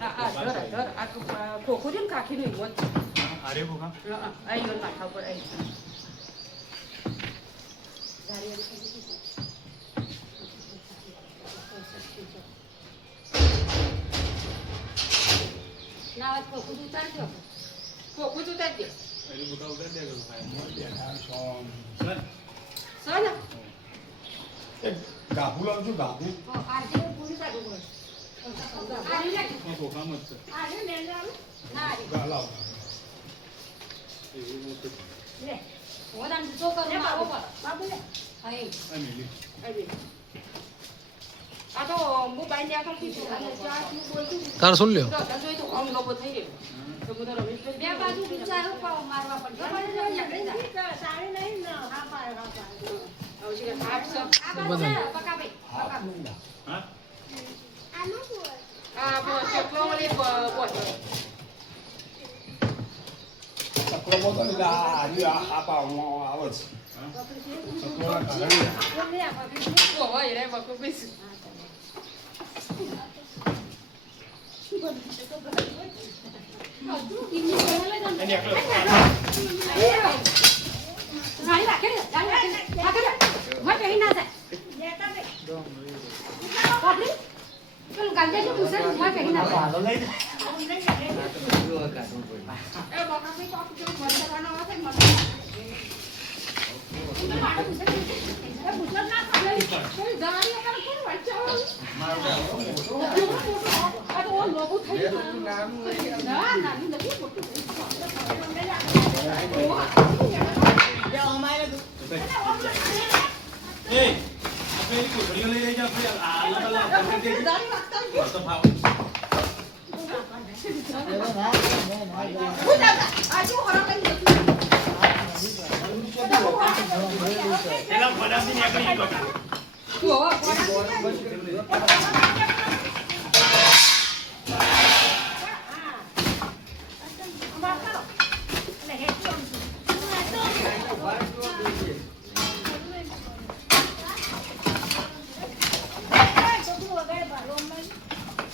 આ ખોખું છે ને કાકીનું હિંમત અરે ભૂખા અહીં ગયો માથા ઉપર અહીં ના વાત ખોખું ઉતારજો ખોખું ઉતારજો અરે ભૂખા ઉતાર દે સર ગાભુ લાવજો ગાભુ આજે પૂરી કાઢું ભૂખા મત આજે લે ના ગાલાવ લે ઓદાન તો કરો બાબુ બાબુ લે અહીં અમીલી આ તો મોબાઈલ ને આગળ કીધું અને ચા શું બોલતું તાર સુન લ્યો તો જોઈ તો આમ લોબો થઈ ગયો તો બધા રમેશ બે બાજુ વિચારો પાવ મારવા પડશે સારી નહીં ને હા પાય હવે છે 800 આ બાજુ પકા ભાઈ પકા હા આ બો ચકલો વાળી બોલ ચકલો બોતો ને આ પાવમાં આવે છે ચકલોના કારણે ઓ હોય રે બકો બેસ જાણી રાખે ને જાણી રાખે હોય પહેરી ના જાય લેતા દે કોબલી તું ગાંધે જો પૂછે હોય પહેરી ના જાય હાલો લઈ એ બકા ભાઈ તો આપજો મરવાનો આવે મત કોથળીઓ લઈ લઈ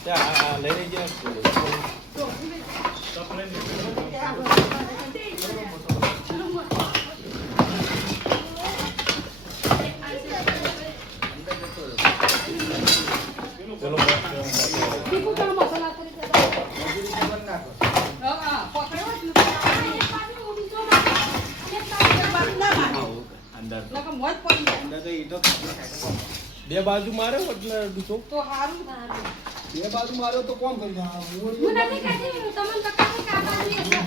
જા લઈ લઈ જા બે બાજુ મારે એટલે દુસો તો હારું બે બાજુ માર્યો તો કોમ કરી હું નથી કહેતી તમને તકાને કાઢવાની એટલે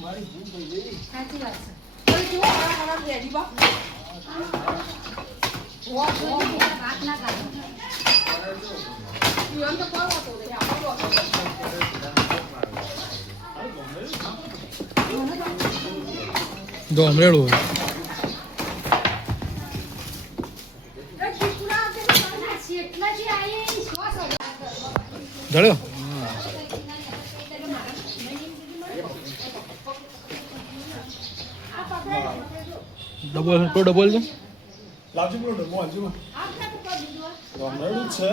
મારી ભૂલ થઈ ગઈ સાચી વાત છે કોઈ જો હારા રેડી બા વાત ના કાઢો ઈવન તો કોણ હતો રે આપણો જો અમરેડું ધડ્યો ડબલ તો ડબલ છે લાવજો બોલો ડમો હજુ રમણું છે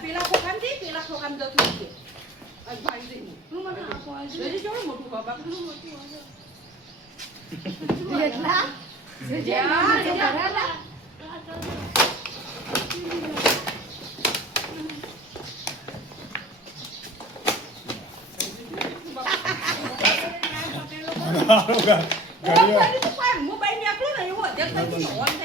પેલા ખોખામથી પેલા ખોખામ જતું છે ભાઈ જઈને હું મને જોઈ જોડું મોટું બાબા કેટલું મોટું એટલા મોબાઈલ ને આટલું ને એવું